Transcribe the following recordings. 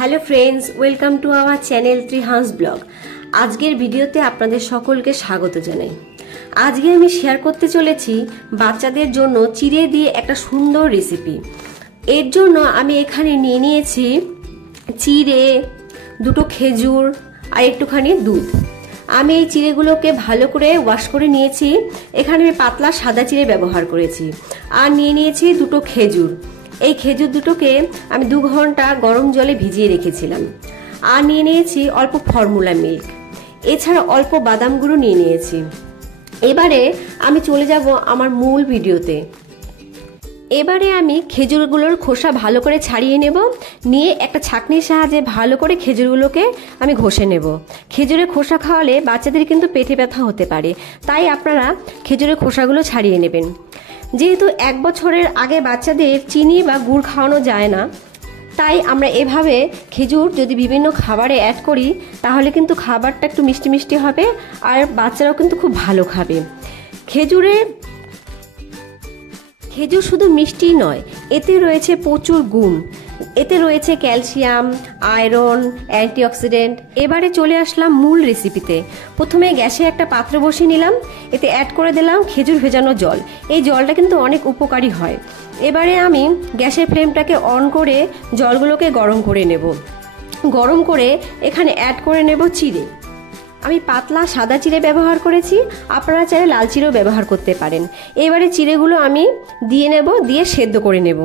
Hello friends, welcome to our channel Trihan's blog. আজকের ভিডিওতে আপনাদের সকলকে স্বাগত জানাই। আজকে আমি শেয়ার করতে চলেছি বাচ্চাদের জন্য চিড়ে দিয়ে একটা সুন্দর রেসিপি। এর জন্য আমি এখানে নিয়ে নিয়েছি চিড়ে, দুটো খেজুর আর একটুখানি দুধ। আমি এই চিড়েগুলোকে ভালো করে ওয়াশ করে নিয়েছি। এখানে আমি পাতলা সাদা চিড়ে ব্যবহার করেছি। আর নিয়ে নিয়েছি দুটো খেজুর। এই খেজুর দুটোকে আমি 2 ঘন্টা গরম জলে ভিজিয়ে রেখেছিলাম। আর নিয়ে নিয়েছি অল্প ফর্মুলা মিল্ক, এছাড়া অল্প বাদাম গুঁড়ো নিয়ে নিয়েছি। এবারে আমি চলে যাব আমার মূল ভিডিওতে। এবারে আমি খেজুরগুলোর খোসা ভালো করে ছাড়িয়ে নেব, নিয়ে একটা ছাঁকনির সাহায্যে ভালো করে খেজুরগুলোকে আমি ঘষে নেব। খেজুরের খোসা খাওয়ালে বাচ্চাদের কিন্তু পেটে ব্যথা হতে পারে, তাই আপনারা খেজুরের খোসাগুলো ছাড়িয়ে নেবেন। যেহেতু 1 বছরের আগে বাচ্চাদের চিনি বা গুড় খাওয়ানো যায় না, তাই আমরা এভাবে খেজুর যদি বিভিন্ন খাবারে অ্যাড করি তাহলে কিন্তু খাবারটা একটু মিষ্টি মিষ্টি হবে আর বাচ্চারাও কিন্তু খুব ভালো খাবে। খেজুর শুধু মিষ্টি নয়, এতে রয়েছে প্রচুর গুণ। এতে রয়েছে ক্যালসিয়াম, আয়রন, অ্যান্টিঅক্সিডেন্ট। এবারে চলে আসলাম মূল রেসিপিতে। প্রথমে গ্যাসে একটা পাত্র বসিয়ে নিলাম, এতে অ্যাড করে দিলাম খেজুর ভেজানো জল। এই জলটা কিন্তু অনেক উপকারী হয়। এবারে আমি গ্যাসের ফ্লেমটাকে অন করে জলগুলোকে গরম করে নেব। গরম করে এখানে অ্যাড করে নেব চিড়ে। আমি পাতলা সাদা চিড়ে ব্যবহার করেছি, আপনারা চাইলে লাল চিড়েও ব্যবহার করতে পারেন। এবারে চিড়েগুলো আমি দিয়ে নেব, দিয়ে সেদ্ধ করে নেব।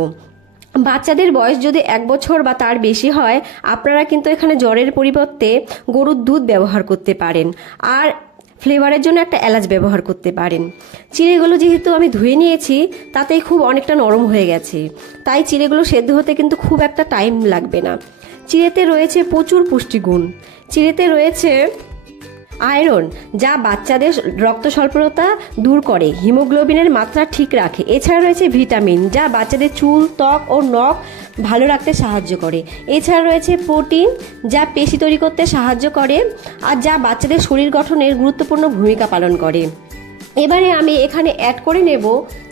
বাচ্চাদের বয়স যদি 1 বছর বা তার বেশি হয়, আপনারা কিন্তু এখানে জ্বরের পরিবর্তে গরুর দুধ ব্যবহার করতে পারেন, আর ফ্লেভারের জন্য একটা এলাচ ব্যবহার করতে পারেন। চিড়েগুলো যেহেতু আমি ধুয়ে নিয়েছি, তাতেই খুব অনেকটা নরম হয়ে গেছে, তাই চিড়েগুলো সেদ্ধ হতে কিন্তু খুব একটা টাইম লাগবে না। চিড়েতে রয়েছে প্রচুর পুষ্টিগুণ। চিড়েতে রয়েছে আয়রন, যা বাচ্চাদের রক্ত স্বল্পতা দূর করে, হিমোগ্লোবিনের মাত্রা ঠিক রাখে। এছাড়া রয়েছে ভিটামিন, যা বাচ্চাদের চুল, ত্বক ও নখ ভালো রাখতে সাহায্য করে। এছাড়া রয়েছে প্রোটিন, যা পেশি তৈরি করতে সাহায্য করে আর যা বাচ্চাদের শরীর গঠনের গুরুত্বপূর্ণ ভূমিকা পালন করে। এবারে আমি এখানে অ্যাড করে নেব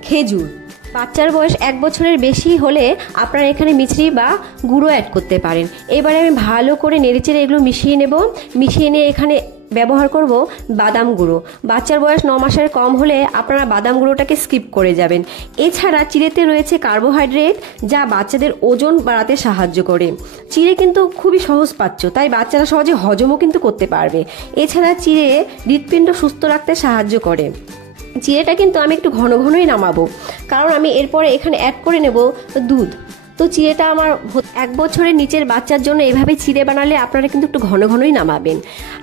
খেজুর। বাচ্চার বয়স 1 বছরের বেশি হলে আপনারা এখানে মিছরি বা গুঁড়ো অ্যাড করতে পারেন। এবারে আমি ভালো করে নেড়েচেড়ে এগুলো মিশিয়ে নেব। মিশিয়ে নিয়ে এখানে ব্যবহার করব বাদাম গুঁড়ো। বাচ্চার বয়স 9 মাসের কম হলে আপনারা বাদাম গুঁড়োটাকে স্কিপ করে যাবেন। এছাড়া চিড়েতে রয়েছে কার্বোহাইড্রেট, যা বাচ্চাদের ওজন বাড়াতে সাহায্য করে। চিড়ে কিন্তু খুবই সহজপাচ্য, তাই বাচ্চারা সহজে হজমও কিন্তু করতে পারবে। এছাড়া চিড়ে হৃৎপিণ্ড সুস্থ রাখতে সাহায্য করে। চিড়েটা কিন্তু আমি একটু ঘন ঘনই নামাবো, কারণ আমি এরপরে এখানে অ্যাড করে নেব দুধ। তো চিড়েটা আমার 1 বছরের নিচের বাচ্চার জন্য এভাবে চিড়ে বানালে আপনারা কিন্তু একটু ঘন ঘনই নামাবেন।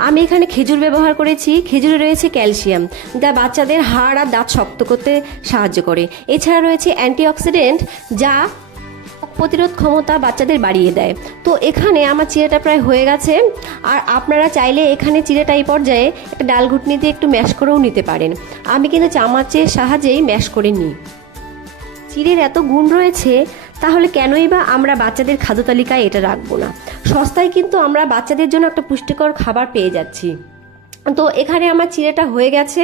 আমি এখানে খেজুর ব্যবহার করেছি। খেজুরে রয়েছে ক্যালসিয়াম, যা বাচ্চাদের হাড় আর দাঁত শক্ত করতে সাহায্য করে। এছাড়া রয়েছে অ্যান্টিঅক্সিডেন্ট, যা প্রতিরোধ ক্ষমতা বাচ্চাদের বাড়িয়ে দেয়। তো এখানে আমার চিড়েটা প্রায় হয়ে গেছে। আর আপনারা চাইলে এখানে চিড়েটা এই পর্যায়ে একটা ডাল ঘুটনি দিয়ে একটু ম্যাশ করেও নিতে পারেন। আমি কিন্তু চামচের সাহায্যেই ম্যাশ করে নিই। চিড়ের এত গুণ রয়েছে, তাহলে কেনই বা আমরা বাচ্চাদের খাদ্য তালিকায় এটা রাখবো না? সস্তায় কিন্তু আমরা বাচ্চাদের জন্য একটা পুষ্টিকর খাবার পেয়ে যাচ্ছি। তো এখানে আমার চিড়েটা হয়ে গেছে।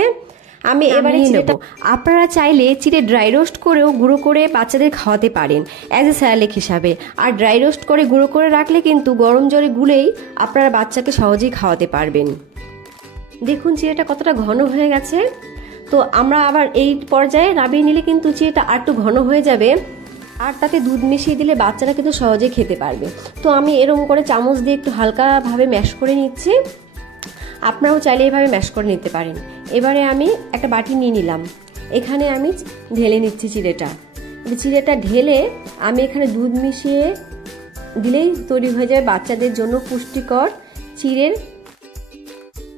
আমি এবারে চিড়েটা, আপনারা চাইলে চিড়ে ড্রাই রোস্ট করেও গুঁড়ো করে বাচ্চাদের খাওয়াতে পারেন অ্যাজ এ স্যালাড হিসাবে। আর ড্রাই রোস্ট করে গুঁড়ো করে রাখলে কিন্তু গরম জলে গুলেই আপনারা বাচ্চাকে সহজেই খাওয়াতে পারবেন। দেখুন চিড়েটা কতটা ঘন হয়ে গেছে। তো আমরা আবার এই পর্যায়ে নামিয়ে নিলে কিন্তু চিড়েটা আর একটু ঘন হয়ে যাবে, আর তাতে দুধ মিশিয়ে দিলে বাচ্চারা কিন্তু সহজেই খেতে পারবে। তো আমি এরকম করে চামচ দিয়ে একটু হালকাভাবে ম্যাশ করে নিচ্ছি। আপনারাও চাইলে এইভাবে ম্যাশ করে নিতে পারেন। এবারে আমি একটা বাটি নিয়ে নিলাম, এখানে আমি ঢেলে নিচ্ছি চিড়েটা। চিড়েটা ঢেলে আমি এখানে দুধ মিশিয়ে দিলেই তৈরি হয়ে যাবে বাচ্চাদের জন্য পুষ্টিকর চিড়ের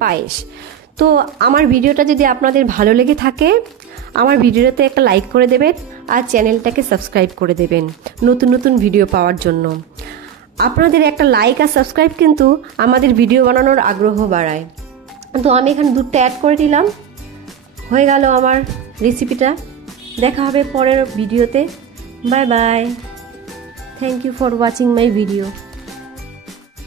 পায়েস। তো আমার ভিডিওটা যদি আপনাদের ভালো লেগে থাকে, আমার ভিডিওতে একটা লাইক করে দেবেন আর চ্যানেলটাকে সাবস্ক্রাইব করে দেবেন নতুন নতুন ভিডিও পাওয়ার জন্য। আপনাদের একটা লাইক আর সাবস্ক্রাইব কিন্তু আমাদের ভিডিও বানানোর আগ্রহ বাড়ায়। তো আমি এখানে দুধটা অ্যাড করে দিলাম। হয়ে গেল আমার রেসিপিটা। দেখা হবে পরের ভিডিওতে। Bye bye. Thank you for watching my video.